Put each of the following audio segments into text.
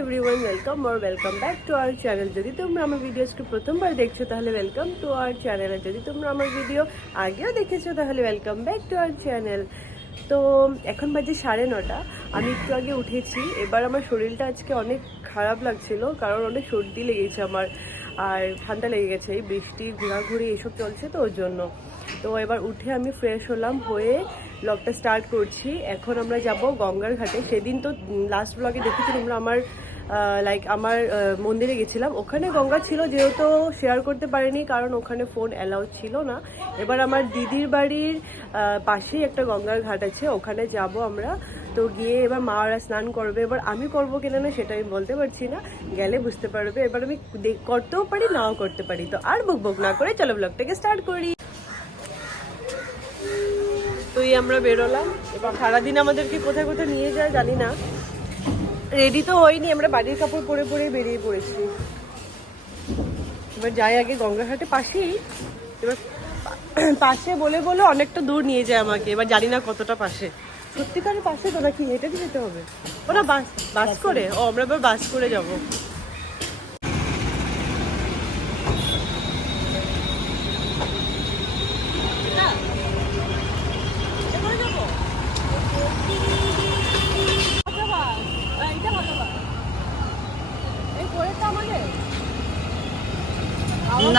Everyone, welcome back to our channel. যদি তোমরা আমার ভিডিওসকে প্রথমবার দেখছো তাহলে ওয়েলকাম টু আওয়ার চ্যানেল, আর যদি তোমরা আমার ভিডিও আগেও দেখেছো তাহলে welcome back to our channel. তো এখন বাজে 9:30। আমি একটু আগে উঠেছি। এবার আমার শরীরটা আজকে অনেক খারাপ লাগছিল, কারণ অনেক সর্দি লেগেছে আমার, আর ঠান্ডা লেগে গেছে। এই বৃষ্টি ঘোরাঘুরি এসব চলছে তো ওর জন্য। তো এবার উঠে আমি ফ্রেশ হলাম, হয়ে ব্লগটা স্টার্ট করছি। এখন আমরা যাব গঙ্গার ঘাটে। সেদিন তো লাস্ট ব্লগে দেখেছি তোমরা আমার মন্দিরে গেছিলাম, ওখানে গঙ্গা ছিল, যেহেতু শেয়ার করতে পারিনি কারণ ওখানে ফোন অ্যালাউ ছিল না। এবার আমার দিদির বাড়ির পাশেই একটা গঙ্গার ঘাট আছে, ওখানে যাব আমরা। তো গিয়ে এবার মারা স্নান করবে, এবার আমি করবো কিনা না সেটা আমি বলতে পারছি না, গেলে বুঝতে পারবে। এবার আমি করতেও পারি, নাও করতে পারি। তো আর বক না করে চলো ব্লগটাকে স্টার্ট করি। তো এই আমরা বেরোলাম। এবার সারাদিন আমাদেরকে কোথায় কোথায় নিয়ে যায় জানি না। রেডি তো হয়নি, আমরা বাড়ির কাপড় পরে পরে বেরিয়ে পড়েছি। এবার যাই আগে গঙ্গাঘাটে, পাশেই। এবার পাশে বলে বলে অনেকটা দূর নিয়ে যায় আমাকে, এবার জানি না কতটা পাশে। সত্যিকারের পাশে তো নাকি হেঁটে দিয়ে যেতে হবে? ওরা বাস করে? ও, আমরা এবার বাস করে যাবো।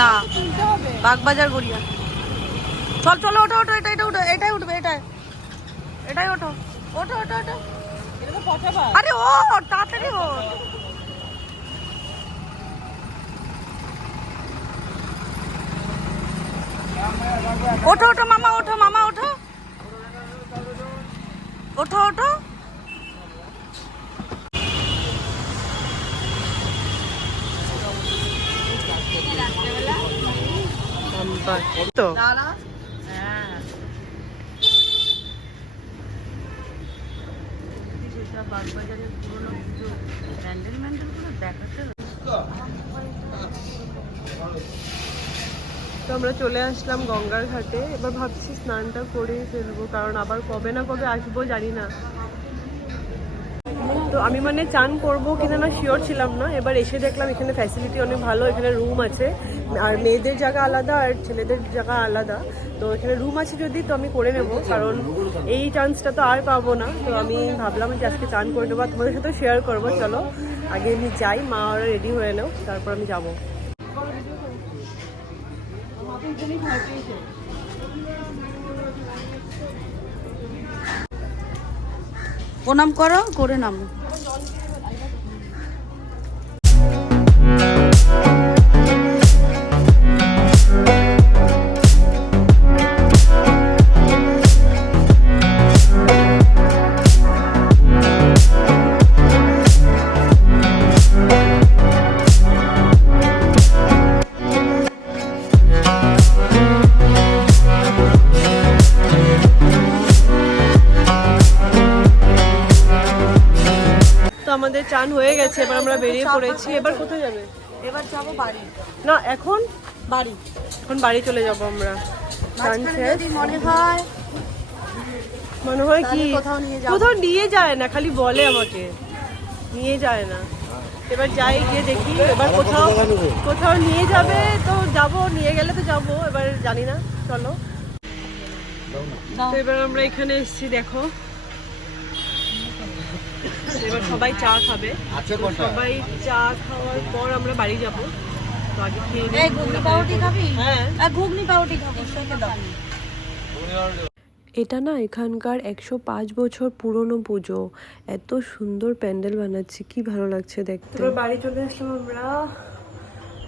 না, বাগবাজার গড়িয়া। চল চলো, ওঠো ওঠো, এটাই উঠবে, এটাই ওঠো ওঠো ওঠো ওঠো। আরে ও তাড়াতাড়ি ওঠো ওঠো মামা, ওঠো মামা, ওঠো ওঠো ওঠো। তো বাগবাজারের পুরোনো কিছু প্যান্ডেলগুলো দেখাতে। তো আমরা চলে আসলাম গঙ্গার ঘাটে। এবার ভাবছি স্নানটা করে ফেলবো, কারণ আবার কবে না কবে আসবো জানি না। তো আমি চান করবো কিনা না শিওর ছিলাম না। এবার এসে দেখলাম এখানে ফ্যাসিলিটি অনেক ভালো, এখানে রুম আছে, আর মেয়েদের জায়গা আলাদা আর ছেলেদের জায়গা আলাদা। তো এখানে রুম আছে যদি, তো আমি করে নেব, কারণ এই চান্সটা তো আর পাবো না। তো আমি ভাবলাম যে আজকে চান করে নেবো, তোমাদের সাথে শেয়ার করবো। চলো আগে আমি যাই, মা ওরা রেডি হয়ে নাও, তারপর আমি যাবো। প্রণাম করো, করে নামো। আমাদের চান হয়ে গেছে, এবার আমরা বেরিয়ে পড়েছি। এবার কোথায় যাবে? এবার যাবো বাড়ি। না, এখন বাড়ি চলে যাব আমরা। মনে হয় কি কোথাও নিয়ে যায় না, খালি বলে আমাকে, নিয়ে যায় না। এবার যাই, গিয়ে দেখি। এবার কোথাও নিয়ে যাবে তো যাবো, নিয়ে গেলে তো যাবো, এবার জানি না। চলো। তো এবার আমরা এখানে এসেছি, দেখো। এবার সবাই চা খাবে, সবাই চা খাওয়ার পর আমরা বাড়ি যাবো। তো আগে খেয়ে নিই। ঘুগনি পাউরুটি খাবি? হ্যাঁ, ঘুগনি পাউরুটি খাবো। এটা না এখানকার 105 বছর পুরনো পুজো। এত সুন্দর প্যান্ডেল বানাচ্ছে, কি ভালো লাগছে দেখতে। এবার বাড়ি চলে আসলাম আমরা।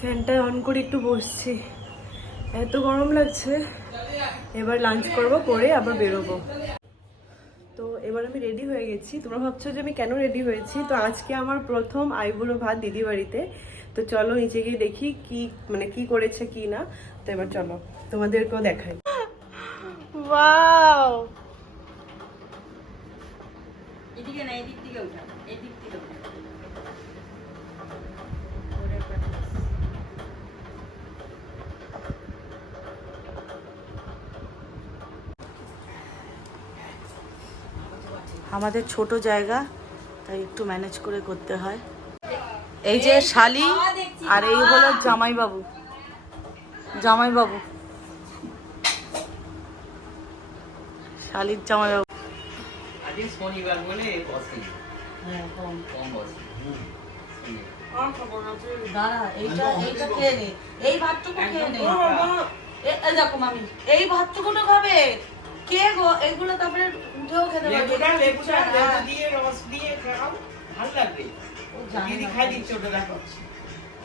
ফ্যানটা অন করে একটু বসছি, এত গরম লাগছে। এবার লাঞ্চ করবো, করে আবার বেরোবো। তো এবার আমি রেডি হয়ে গেছি। তোমরা ভাবছো যে আমি কেন রেডি হয়েছি? তো আজকে আমার প্রথম আইবুড়ো ভাত দিদি বাড়িতে। তো চলো নিচে গিয়ে দেখি কি করেছে কি না। তো এবার চলো তোমাদেরকেও দেখাই। ওয়াও, এদিকে না, এদিক থেকে ওঠা, এদিক থেকে ওঠা। আমাদের ছোট জায়গা, তাই একটু ম্যানেজ করে করতে হয়। এই যে শালি আর এই হলো জামাইবাবু। জামাইবাবু, শালির জামাইবাবু। আজকে শনিবার বলে বসে। হ্যাঁ, কম বসে। দাঁড়া, এইটা খেয়ে নে, এই ভাতটুকু খেয়ে নে। এই দেখো মামি, এই ভাতটুকুনো খাবে কে গো? এগুলো তারপরে উঠেও খেতে পারবে। লেবুটা লেবু দিয়ে রস দিয়ে খাও, ভালো লাগবে। দিদি খাই দিচ্ছে ওটা, দেখো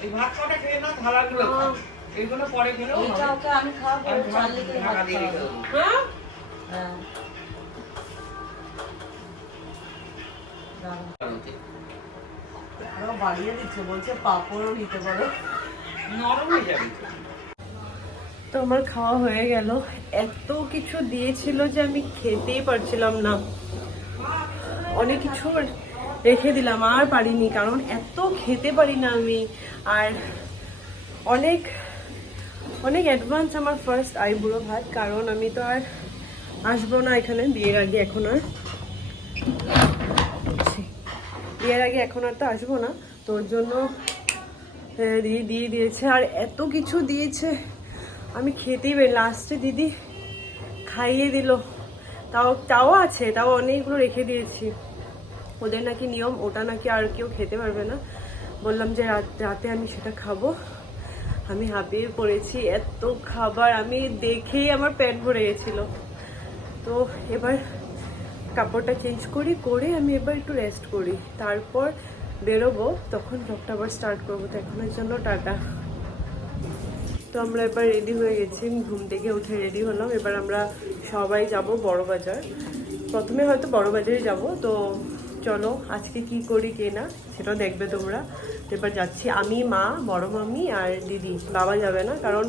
এই ভাত কটা খেয়ে না, থালাগুলো খাও, এগুলো পরে খেলেও হবে। এইটা ওকে আমি খাওয়াবো, চালিয়ে দিয়ে ভাত খাওয়াবো। হ্যাঁ, আরো বাড়িয়ে দিচ্ছে, বলছে পাপড়ও নিতে পারো। নরম হয়ে যাবে তো। তো আমার খাওয়া হয়ে গেল। এত কিছু দিয়েছিল যে আমি খেতেই পারছিলাম না, অনেক কিছু রেখে দিলাম, আর পারিনি, কারণ এত খেতে পারি না আমি। আর অনেক অনেক অ্যাডভান্স আমার ফার্স্ট আইবুড়ো ভাত, কারণ আমি তো আর আসবো না এখানে বিয়ের আগে, এখন আর তো আসবো না, তোর জন্য দিয়ে দিয়েছে। আর এত কিছু দিয়েছে আমি খেতেই পারি, লাস্টে দিদি খাইয়ে দিল। তাও আছে, তাও অনেকগুলো রেখে দিয়েছি। ওদের নাকি নিয়ম, ওটা নাকি আর কেউ খেতে পারবে না। বললাম যে রাতে আমি সেটা খাবো। আমি হাঁপিয়ে পড়েছি, এত খাবার আমি দেখেই আমার পেট ভরে গেছিল। তো এবার কাপড়টা চেঞ্জ করে আমি এবার একটু রেস্ট করি, তারপর বেরোবো, তখন ব্লগটা আবার স্টার্ট করবো। তো এখনের জন্য টাটা। তো আমরা এবার রেডি হয়ে গেছি, ঘুম থেকে উঠে রেডি হলাম। এবার আমরা সবাই যাব বড় বাজার, প্রথমে হয়তো বড় বাজারে যাব। তো চলো আজকে কি করি কে না সেটাও দেখবে তোমরা। তো এবার যাচ্ছি আমি, মা, বড় মামি আর দিদি। বাবা যাবে না, কারণ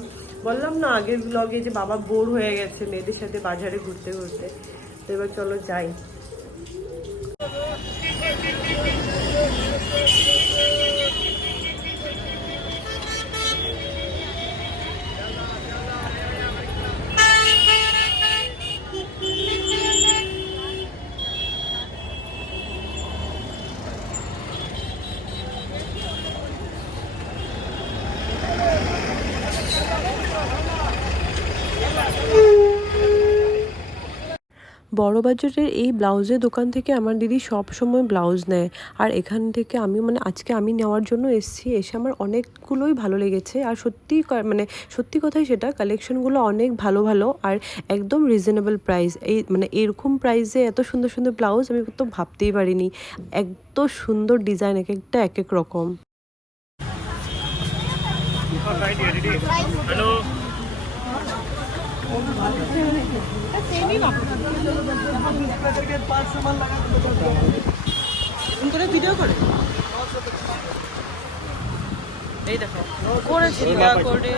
বললাম না আগের ব্লগে যে বাবা বোর হয়ে গেছে মেয়েদের সাথে বাজারে ঘুরতে ঘুরতে। তো এবার চলো যাই। বড় বাজারের এই ব্লাউজের দোকান থেকে আমার দিদি সব সময় ব্লাউজ নেয়। আর এখান থেকে আমি আজকে আমি নেওয়ার জন্য এসেছি, এসে আমার অনেকগুলোই ভালো লেগেছে। আর সত্যি কথাই সেটা, কালেকশনগুলো অনেক ভালো ভালো আর একদম রিজনেবল প্রাইস। এরকম প্রাইসে এত সুন্দর সুন্দর ব্লাউজ আমি তো ভাবতেই পারিনি। এত সুন্দর ডিজাইন, এক একটা এক এক রকম। হ্যালো, ভিডিও করে এই দেখো করেছি করে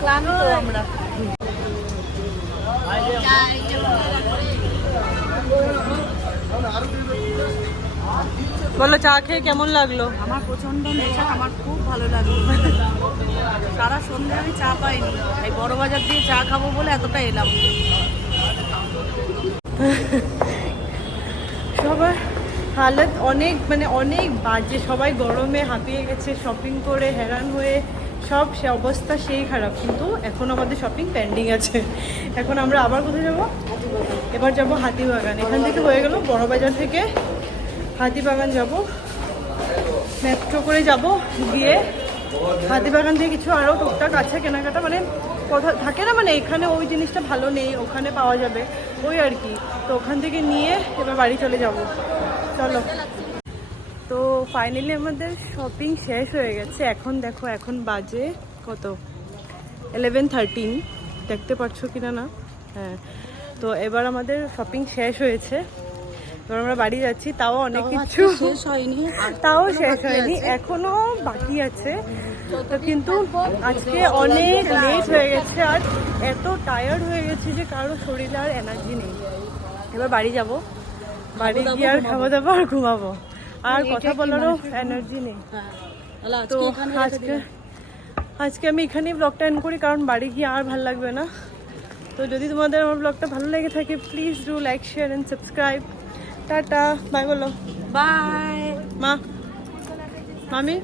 ক্লান্ত আমরা। বলো চা খেয়ে কেমন লাগলো? আমার প্রচন্ড নেশা, আমার খুব ভালো লাগলো। সারা সন্ধ্যে আমি চা পাইনি, তাই বড় বাজার দিয়ে চা খাবো বলে এতটা এলাম। সবার হালত অনেক বাজে, সবাই গরমে হাঁপিয়ে গেছে, শপিং করে হেরান হয়ে সব সে অবস্থা সেই খারাপ। কিন্তু এখন আমাদের শপিং পেন্ডিং আছে। এখন আমরা আবার কোথায় যাবো? এবার যাব হাতিবাগান। এখান থেকে হয়ে গেল বড় বাজার থেকে হাতিবাগান যাব, মেট্রো করে যাব, গিয়ে হাতিবাগান থেকে কিছু আরও টুকটাক আছে কেনাকাটা, কথা থাকে না, এখানে ওই জিনিসটা ভালো নেই, ওখানে পাওয়া যাবে ওই আর কি। তো ওখান থেকে নিয়ে এবার বাড়ি চলে যাব। চলো। তো ফাইনালি আমাদের শপিং শেষ হয়ে গেছে। এখন দেখো, এখন বাজে কত, 11:13, দেখতে পাচ্ছ কিনা না? হ্যাঁ। তো এবার আমাদের শপিং শেষ হয়েছে, এবার আমরা বাড়ি যাচ্ছি। তাও অনেক কিছু শেষ হয়নি, এখনো বাকি আছে। তো কিন্তু আজকে অনেক লেট হয়ে গেছে, আর এত টায়ার্ড হয়ে গেছে যে কারো শরীরে আর এনার্জি নেই। এবার বাড়ি যাব, বাড়ি গিয়ে আর খাওয়া দাওয়া আর ঘুমাবো। আর কথা বলারও এনার্জি নেই। হ্যাঁ তাহলে তো আজকে এখানে রেখে দিলাম। আজকে আমি এখানেই ব্লগটা এন্ড করি, কারণ বাড়ি গিয়ে আর ভালো লাগবে না। তো যদি তোমাদের আমার ব্লগটা ভালো লেগে থাকে please do like share and subscribe. টাটা, বাই বলো বাই। মা, মামি।